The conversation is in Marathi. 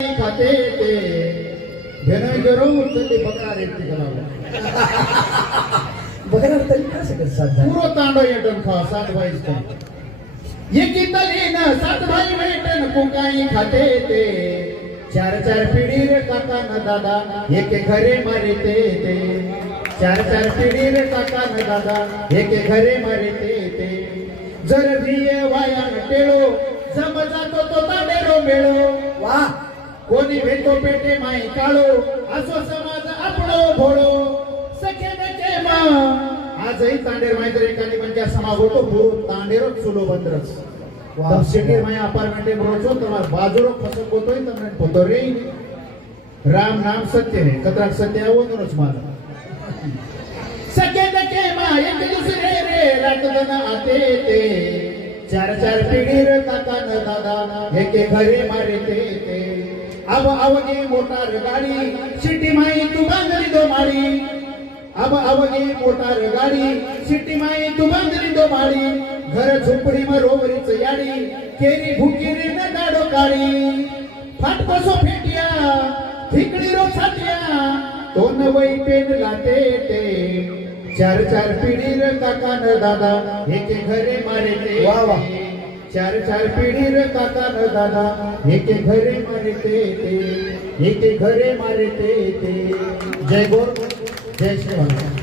खाते ते घेणं जरूर ते बकरा रेट बघणार तरी कसं कर साधा पुरो तांडो येटन खा सात भाई एकी तलीन सात भाई भेटन कुकाई खाते ते चार चार पिढी रे काका न दादा एके घरे मारिते ते चार चार पिढी रे काका न दादा एके घरे मारिते ते जर भिये वाया न टेळो जम जातो तो तांडेरो मेळो वा कोणी भेटो पेटे माई काळो असो समाज आपलो भोळो सखे नके मा आजही तांडेर माई तर एकाने म्हणजे समाज होतो पूरो तांडेरो चुलो बंदरच तब शेटीर माई अपार्टमेंट में रोचो तमार बाजूरो फसक होतोय तमने पोतो रे राम नाम सत्य है कतराक सत्य आवो नोच मार सखे नके मा एक दुसरे रे रातदन आते ते चार चार पिढी रे काका न दादा एके घरे मारिते ते अब आवगे मोटार गाडी सिटी माई तू बांधली दो माडी अब आवगे मोटार गाडी सिटी माई तू बांधली दो माडी घर झोपडी में रोवरीच याडी केरी भुकी रे न दाडो काळी फाटकोसो फेटिया ठिकडी रो छाटिया तो नवई पेन लाते ते चार चार पिढी रे काका न दादा एके घरे मारिते वा वा चार चार पिढी रे काका न दादा एके घरे मारिते ते एके घरे मारिते ते जय गोर जय श्री